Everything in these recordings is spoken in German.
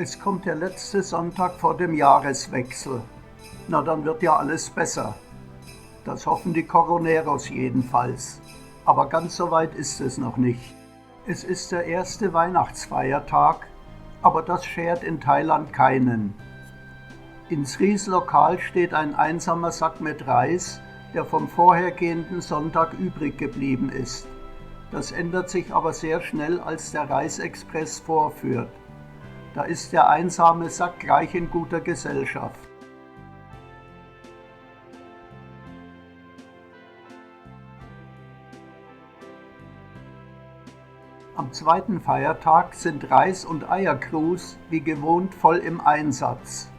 Es kommt der letzte Sonntag vor dem Jahreswechsel. Na, dann wird ja alles besser. Das hoffen die Coroneros jedenfalls. Aber ganz so weit ist es noch nicht. Es ist der erste Weihnachtsfeiertag, aber das schert in Thailand keinen. In Sris Lokal steht ein einsamer Sack mit Reis, der vom vorhergehenden Sonntag übrig geblieben ist. Das ändert sich aber sehr schnell, als der Reisexpress vorführt. Da ist der einsame Sack gleich in guter Gesellschaft. Am zweiten Feiertag sind Reis- und Eiercrews wie gewohnt voll im Einsatz.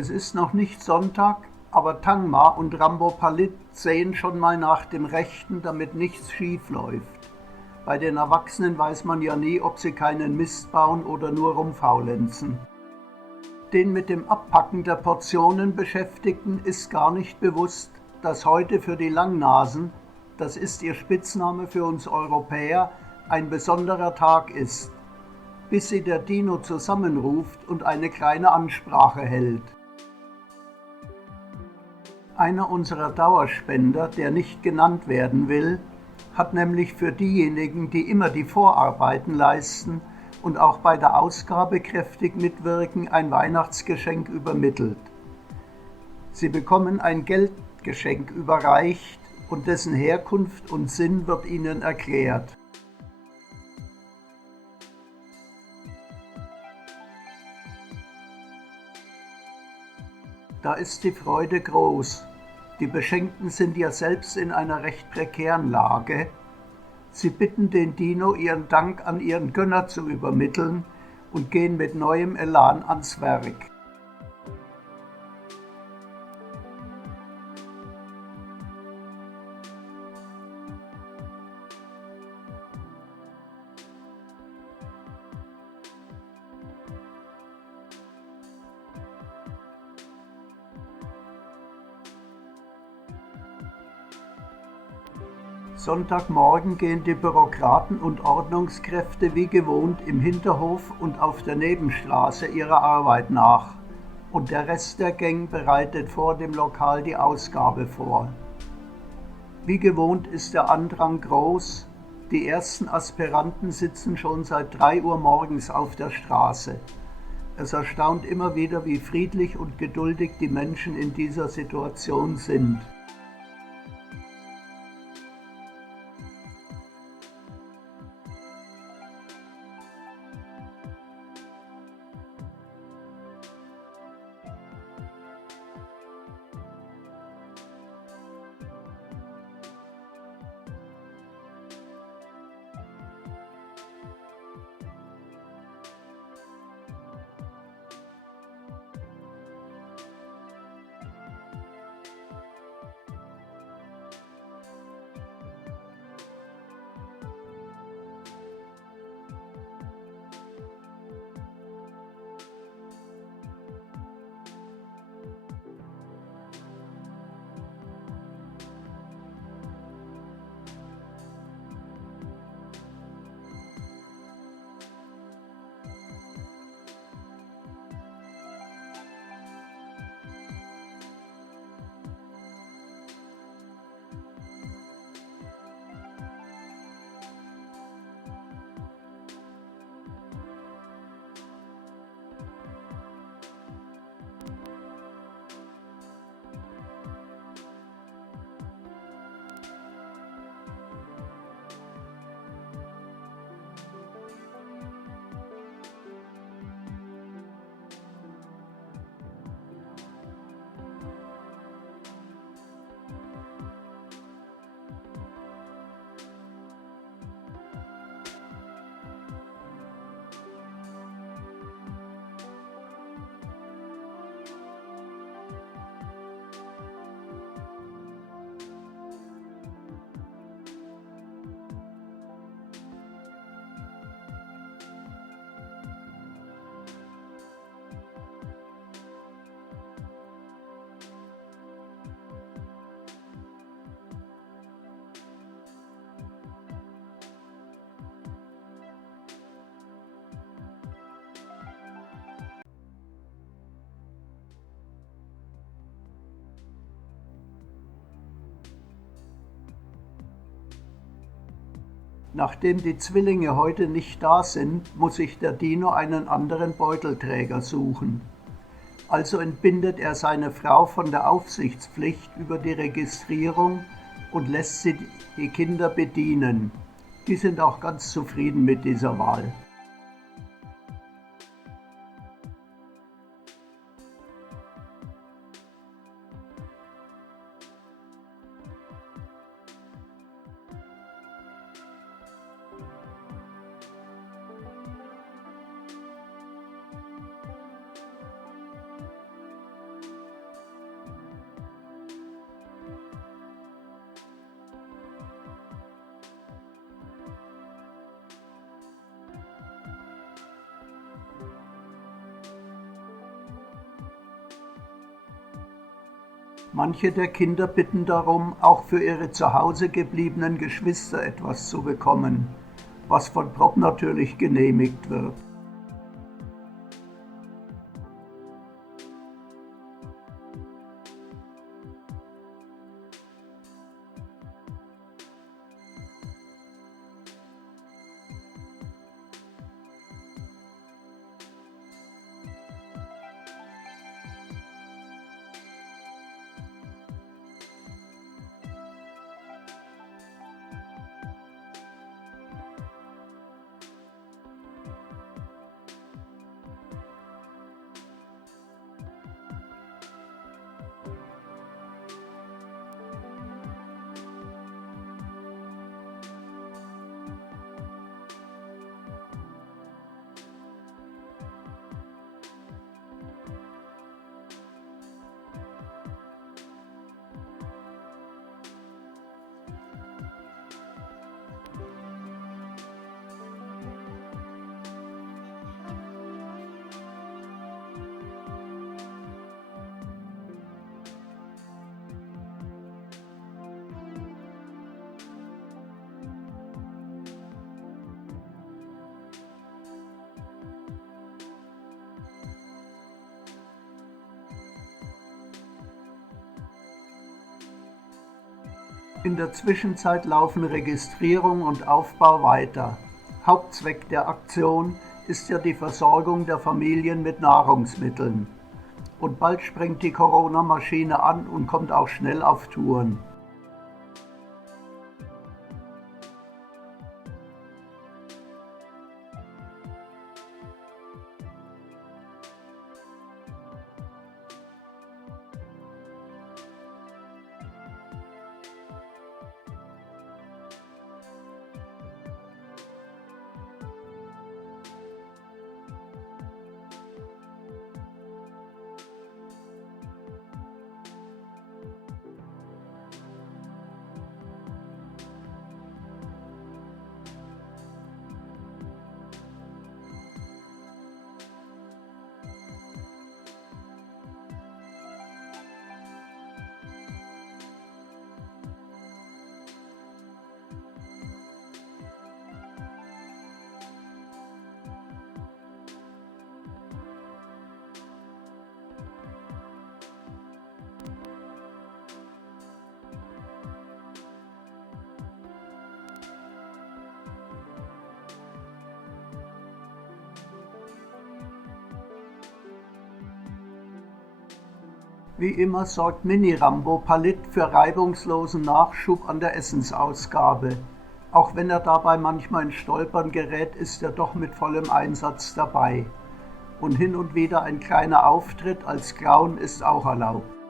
Es ist noch nicht Sonntag, aber Tangma und Rambo Palit sehen schon mal nach dem Rechten, damit nichts schief läuft. Bei den Erwachsenen weiß man ja nie, ob sie keinen Mist bauen oder nur rumfaulenzen. Den mit dem Abpacken der Portionen Beschäftigten ist gar nicht bewusst, dass heute für die Langnasen, das ist ihr Spitzname für uns Europäer, ein besonderer Tag ist, bis sie der Dino zusammenruft und eine kleine Ansprache hält. Einer unserer Dauerspender, der nicht genannt werden will, hat nämlich für diejenigen, die immer die Vorarbeiten leisten und auch bei der Ausgabe kräftig mitwirken, ein Weihnachtsgeschenk übermittelt. Sie bekommen ein Geldgeschenk überreicht und dessen Herkunft und Sinn wird ihnen erklärt. Da ist die Freude groß. Die Beschenkten sind ja selbst in einer recht prekären Lage. Sie bitten den Dino, ihren Dank an ihren Gönner zu übermitteln und gehen mit neuem Elan ans Werk. Sonntagmorgen gehen die Bürokraten und Ordnungskräfte wie gewohnt im Hinterhof und auf der Nebenstraße ihrer Arbeit nach, und der Rest der Gang bereitet vor dem Lokal die Ausgabe vor. Wie gewohnt ist der Andrang groß, die ersten Aspiranten sitzen schon seit 3 Uhr morgens auf der Straße. Es erstaunt immer wieder, wie friedlich und geduldig die Menschen in dieser Situation sind. Nachdem die Zwillinge heute nicht da sind, muss sich der Dino einen anderen Beutelträger suchen. Also entbindet er seine Frau von der Aufsichtspflicht über die Registrierung und lässt sie die Kinder bedienen. Die sind auch ganz zufrieden mit dieser Wahl. Manche der Kinder bitten darum, auch für ihre zu Hause gebliebenen Geschwister etwas zu bekommen, was von Prop natürlich genehmigt wird. In der Zwischenzeit laufen Registrierung und Aufbau weiter. Hauptzweck der Aktion ist ja die Versorgung der Familien mit Nahrungsmitteln. Und bald springt die Corona-Maschine an und kommt auch schnell auf Touren. Wie immer sorgt Mini-Rambo Palit für reibungslosen Nachschub an der Essensausgabe. Auch wenn er dabei manchmal ins Stolpern gerät, ist er doch mit vollem Einsatz dabei. Und hin und wieder ein kleiner Auftritt als Clown ist auch erlaubt.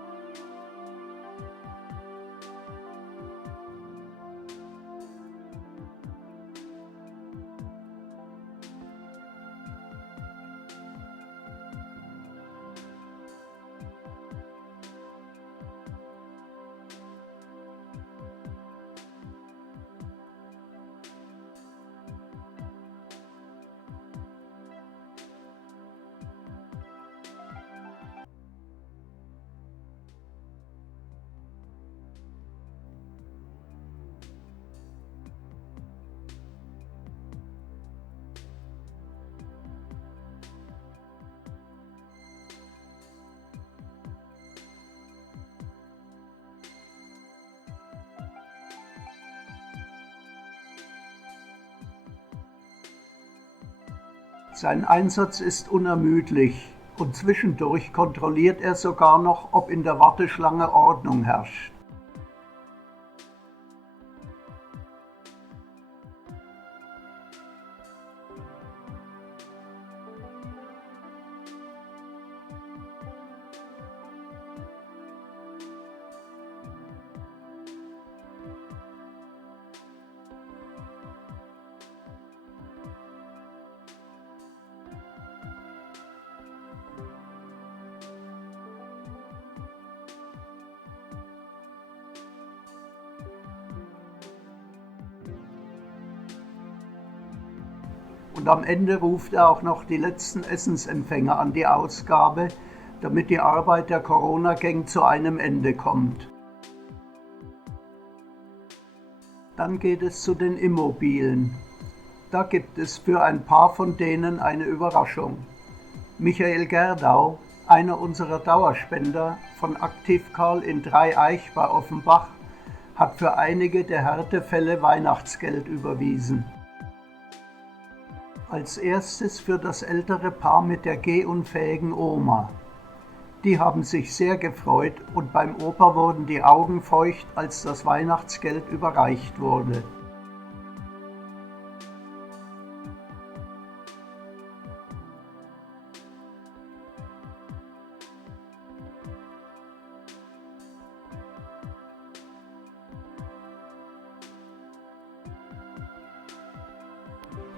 Sein Einsatz ist unermüdlich und zwischendurch kontrolliert er sogar noch, ob in der Warteschlange Ordnung herrscht. Und am Ende ruft er auch noch die letzten Essensempfänger an die Ausgabe, damit die Arbeit der Corona-Gang zu einem Ende kommt. Dann geht es zu den Immobilen. Da gibt es für ein paar von denen eine Überraschung. Michael Gerdau, einer unserer Dauerspender von Aktiv Karl in Dreieich bei Offenbach, hat für einige der Härtefälle Weihnachtsgeld überwiesen. Als erstes für das ältere Paar mit der gehunfähigen Oma. Die haben sich sehr gefreut und beim Opa wurden die Augen feucht, als das Weihnachtsgeld überreicht wurde.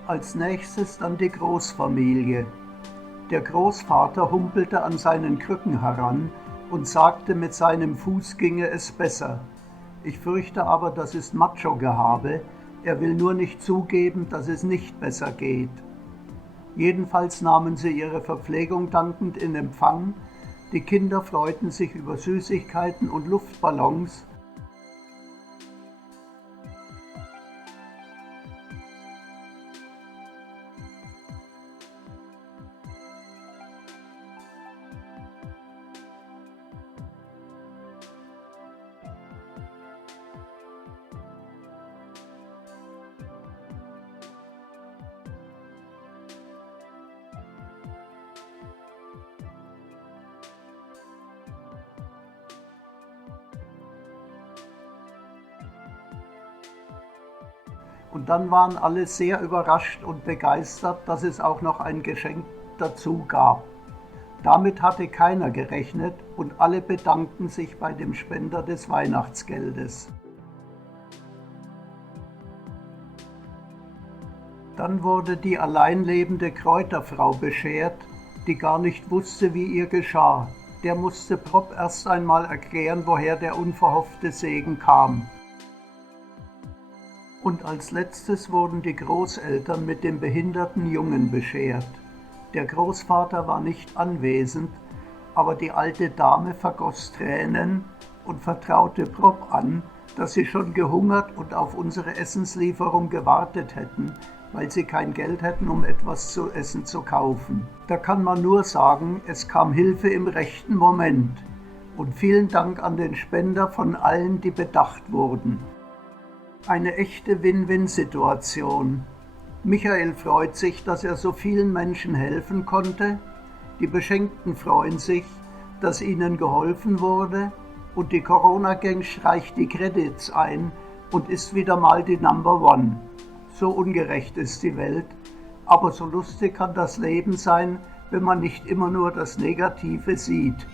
Als nächstes dann die Großfamilie. Der Großvater humpelte an seinen Krücken heran und sagte, mit seinem Fuß ginge es besser. Ich fürchte aber, das ist Macho-Gehabe, er will nur nicht zugeben, dass es nicht besser geht. Jedenfalls nahmen sie ihre Verpflegung dankend in Empfang, die Kinder freuten sich über Süßigkeiten und Luftballons. Und dann waren alle sehr überrascht und begeistert, dass es auch noch ein Geschenk dazu gab. Damit hatte keiner gerechnet und alle bedankten sich bei dem Spender des Weihnachtsgeldes. Dann wurde die allein lebende Kräuterfrau beschert, die gar nicht wusste, wie ihr geschah. Der musste Prop erst einmal erklären, woher der unverhoffte Segen kam. Und als letztes wurden die Großeltern mit dem behinderten Jungen beschert. Der Großvater war nicht anwesend, aber die alte Dame vergoss Tränen und vertraute Prop an, dass sie schon gehungert und auf unsere Essenslieferung gewartet hätten, weil sie kein Geld hätten, um etwas zu essen zu kaufen. Da kann man nur sagen, es kam Hilfe im rechten Moment. Und vielen Dank an den Spender von allen, die bedacht wurden. Eine echte Win-Win-Situation. Michael freut sich, dass er so vielen Menschen helfen konnte. Die Beschenkten freuen sich, dass ihnen geholfen wurde. Und die Corona-Gang streicht die Credits ein und ist wieder mal die Number One. So ungerecht ist die Welt, aber so lustig kann das Leben sein, wenn man nicht immer nur das Negative sieht.